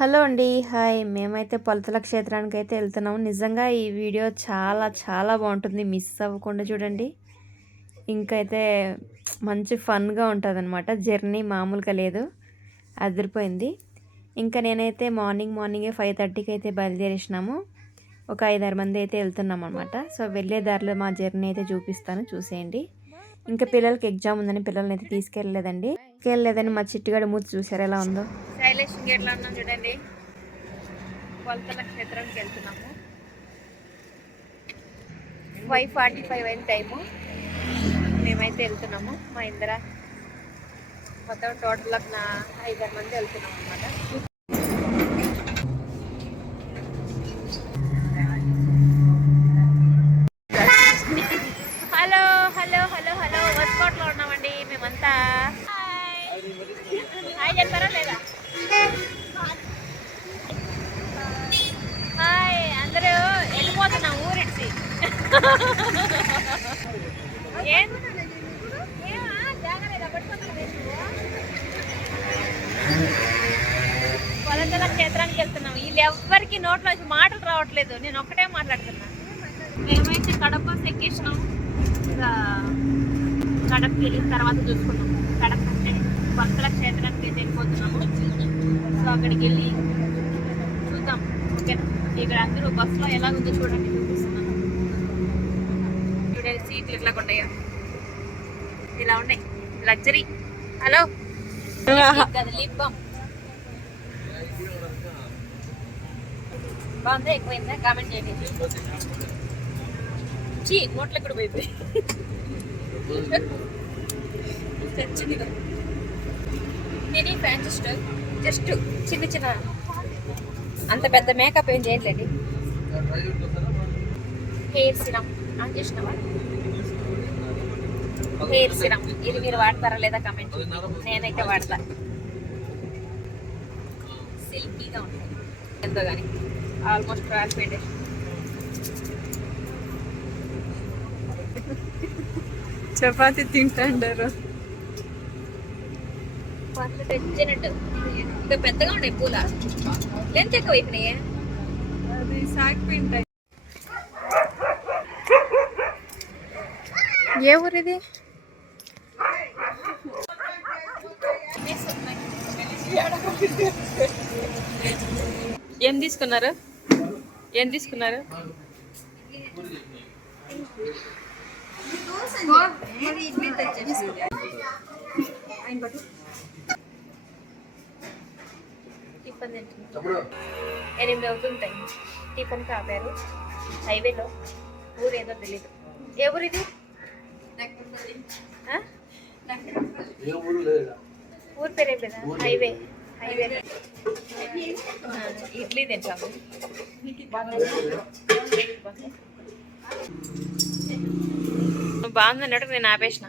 Hello అండి. Hi. మేమైతే పొలతల క్షేత్రానికైతే వెళ్తున్నాము. నిజంగా ఈ వీడియో చాలా చాలా బాగుంటుంది. మిస్ అవ్వకుండా చూడండి. ఇంకైతే మంచి ఫన్‌గా ఉంటదనమాట. జర్నీ మామూలుగా లేదు. అదిరిపోయింది. ఇంకా నేనైతే మార్నింగే 5:30కి అయితే బయలుదేరేసినాము. ఒక 5, 6 మంది అయితే వెళ్తున్నామనమాట. సో వెళ్ళే దారిలో మా జర్నీ అయితే చూపిస్తాను, చూసేయండి. ఇంకా పిల్లలకి ఎగ్జామ్ ఉందని పిల్లల్ని అయితే తీసుకెళ్ళలేదండి. మా చిట్టుగాడి మూతి చూసారు ఎలా ఉందో. శైలేష్ ఎట్లా ఉన్నాం చూడండి. కొలతల క్షేత్రానికి వెళ్తున్నాము. 5:45 అయిన టైము. మేమైతే వెళ్తున్నాము. మా ఇందర మొత్తం టోటల్ 5, 6 మంది వెళ్తున్నాం అనమాట. హలో హలో హలో హలో వర్కౌట్లో ఉన్నామండి మేమంతా. హాయ్ చెప్తారా లేదా? హాయ్. అందరూ వెళ్ళిపోతున్నాం ఊరిడిచి. కొలతల క్షేత్రానికి వెళ్తున్నాం. వీళ్ళు ఎవ్వరికి నోట్లో మాటలు రావట్లేదు, నేను ఒక్కటే మాట్లాడుతున్నా. మేమైతే కడప బస్ ఎక్కేసినాం. ఇంకా కడపకి వెళ్ళిన తర్వాత చూసుకున్నాం. కడప అంటే కొలతల క్షేత్రానికి అయితే వెళ్ళిపోతున్నాము. సో అక్కడికి వెళ్ళి చూద్దాం. ఓకేనా? ఇక్కడ అందరూ బస్సులో ఎలా ఉందో చూడండి, చూపిస్తున్నాను. చూడండి సీట్లు ఎట్లా ఉన్నాయో. ఇలా ఉన్నాయి లగ్జరీ. హలో లిప్ బామ్ బాగుందా? ఎక్కువైందా? కామెంట్ చేయండి. నోట్లకు కూడా పోయింది. ఇది ఫ్యాన్సిస్ట్ జస్ట్ చిన్న చిన్న, అంత పెద్ద మేకప్ ఏం చేయట్లేండి. హెయిర్ సిరమ్ ఆన్ చేసినావా? హెయిర్ సిరమ్ ఇది మీరు వాడతారా లేదా కమెంట్. నేనైతే వాడతా. సిల్కీగా ఉంటుంది ఎంతో కానీ. ఆల్మోస్ట్ రాసిపోయింది. చపాతి తింటాండారు. పళ్ళు తెచ్చినట్టు ఇంకా పెద్దగా ఉన్నాయి పూల. లెంత్ ఎక్కువ అయిపోయినాయి. అది సాగిపోయింటాయి. ఏ ఊరిది? ఏం తీసుకున్నారు? టిఫిన్ 8 అవుతుంటాయి. టిఫిన్ కాపారు హైవేలో. ఊరు ఏదో తెలీదు. ఏ ఊరిది? ఊరు పేరు ఏం లేదా? హైవే. ఇడ్లీ తింటాము. బాగుందన్నట్టు నేను ఆపేసిన.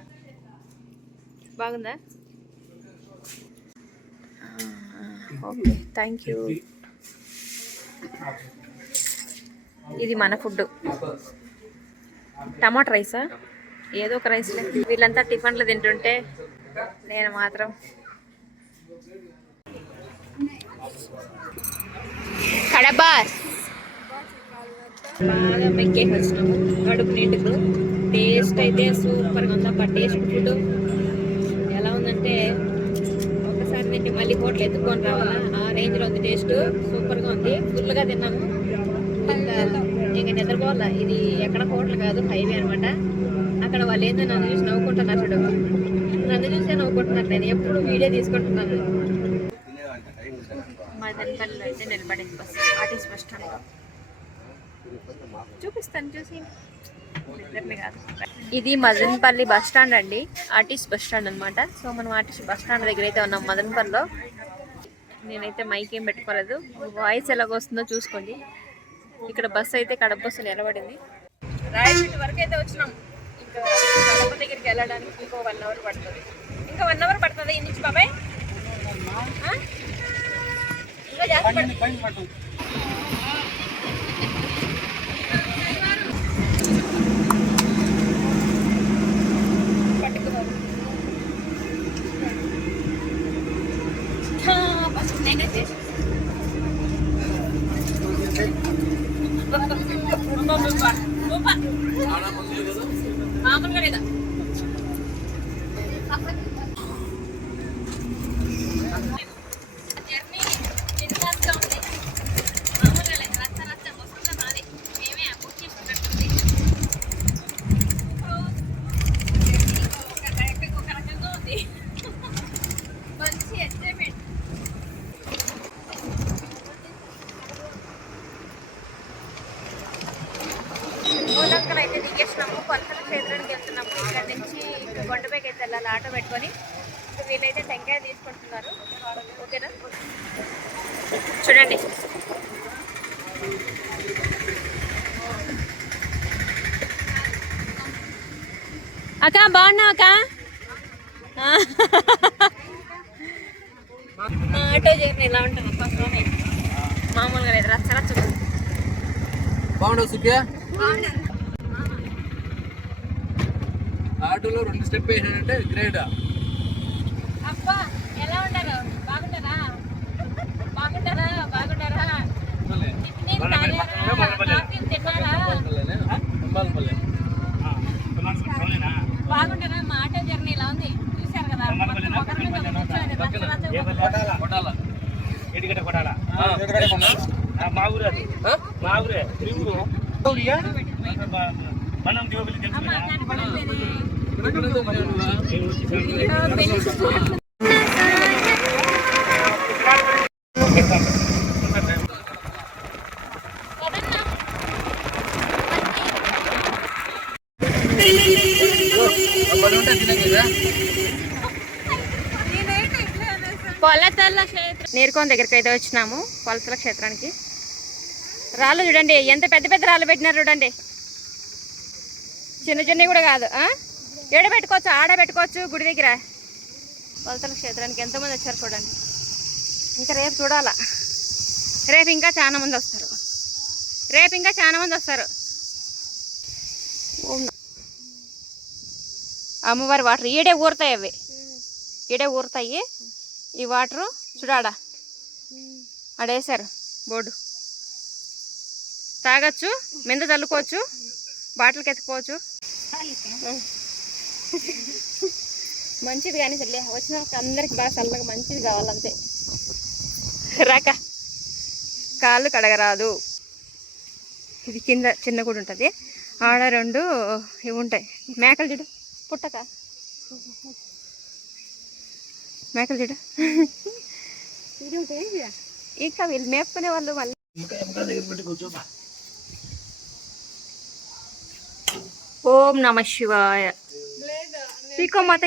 బాగుందా? Okay, thank you. ఇది మన ఫుడ్. టమాటా రైసా? ఏదో ఒక రైస్. వీళ్ళంతా టిఫిన్లు తింటుంటే నేను మాత్రం కడప బాగా మెక్కేసి వచ్చినాము. కడుపు నిండుకు. టేస్ట్ అయితే సూపర్గా ఉంది. అబ్బా టేస్ట్ ఫుడ్ ఎలా ఉందంటే ఒకసారి తింటే మళ్ళీ హోటల్ ఎత్తుకొని రావాలా, ఆ రేంజ్లో ఉంది. టేస్ట్ సూపర్గా ఉంది. ఫుల్గా తిన్నాము. ఇంకా నిద్రపోవాలా. ఇది ఎక్కడ హోటల్ కాదు, హైవే అనమాట. అక్కడ వాళ్ళు ఏందో నన్ను చూసి నవ్వుకుంటున్నారు చూడు. నన్ను చూసే నవ్వుకుంటున్నారు. నేను ఎప్పుడు వీడియో తీసుకుంటున్నాను. మదనపల్లిలో అయితే నిలబడింది బస్. ఆర్టీసీ బస్ స్టాండ్లో చూపిస్తాను, చూసి కాదు. ఇది మదనపల్లి బస్ స్టాండ్ అండి. ఆర్టీసీ బస్ స్టాండ్ అనమాట. సో మనం ఆర్టీసీ బస్ స్టాండ్ దగ్గర అయితే ఉన్నాం మదనపల్లిలో. నేనైతే మైక్ ఏం పెట్టుకోలేదు. వాయిస్ ఎలాగొస్తుందో చూసుకోండి. ఇక్కడ బస్సు అయితే కడప బస్సు నిలబడింది. రాయపేట వరకు అయితే వచ్చినాం. ఇంకా కడప దగ్గరికి వెళ్ళడానికి ఇంకో 1 అవర్ పడుతుంది. ఇంకా 1 అవర్ పడుతుంది ఈ నుంచి బాబాయ్. ఇంకా జాస్తి పడుతుంది. మామూలుగా లేదా జర్నీ చిన్నగా ఉంది. మామూలుగా లేదు, రచ్చ రచ్చ వస్తుందా మాది. మేమే బుక్ చేసుకున్నట్టుంది. ఒక రకంగా ఉంది. మంచి ఎంజాయ్మెంట్. మూలంకలు అయితే దిగేసినాము. కొలతల క్షేత్రానికి వెళ్తున్నాము. ఇక్కడ నుంచి కొండపైకి అయితే వెళ్ళాలి ఆటో పెట్టుకొని. వీళ్ళైతే టెంకాయ తీసుకుంటున్నారు. ఓకేనా, చూడండి. అక్క బాగున్నావు అక్క? ఆటో జర్నీ ఎలా ఉంటుంది? ఫస్ట్లోనే మామూలుగా లేదు, రచ్చ రచ్చ. బాగుండవు సుఖ్య. ఆటోలో 2 స్టెప్ వేసానంటే గ్రేట్. అబ్బా ఎలా ఉంటారు? బాగుంటారా? బాగుంటారా? బాగుంటారా? బాగుంటారా? మా ఆటో జర్నీ ఇలా ఉంది, చూసారు కదా. కొలతల క్షేత్రం నీరుకోన దగ్గరికి అయితే వచ్చినాము. కొలతల క్షేత్రానికి రాళ్ళు చూడండి, ఎంత పెద్ద పెద్ద రాళ్ళు పెట్టినారు చూడండి. చిన్న చిన్నవి కూడా కాదు. ఏడ పెట్టుకోవచ్చు, ఆడ పెట్టుకోవచ్చు గుడి దగ్గర. కొలతల క్షేత్రానికి ఎంతమంది వచ్చారు చూడండి. ఇంకా రేపు చూడాలా. రేపు ఇంకా చాలా మంది వస్తారు. అమ్మవారి వాటర్ ఈడే ఊరుతాయి. అవి ఈడే ఊరుతాయి. ఈ వాటరు చూడాడా ఆడేసారు బోర్డు. తాగొచ్చు, మింద చల్లుకోవచ్చు, బాటిల్కి ఎత్తుకోవచ్చు. మంచిది కానీ చెల్లి, వచ్చిన అందరికి బాగా చల్లగా మంచిది కావాలంతే. రాక కాళ్ళు కడగరాదు. ఇది కింద చిన్న కూడా ఉంటుంది. ఆడ 2 ఇవి ఉంటాయి. మేకలు చూడు, పుట్టక మేకలు చూడు. ఇంకా వీళ్ళు మేపుకునే వాళ్ళు మళ్ళీ. ఓం నమ శివాయ. పీకో మాత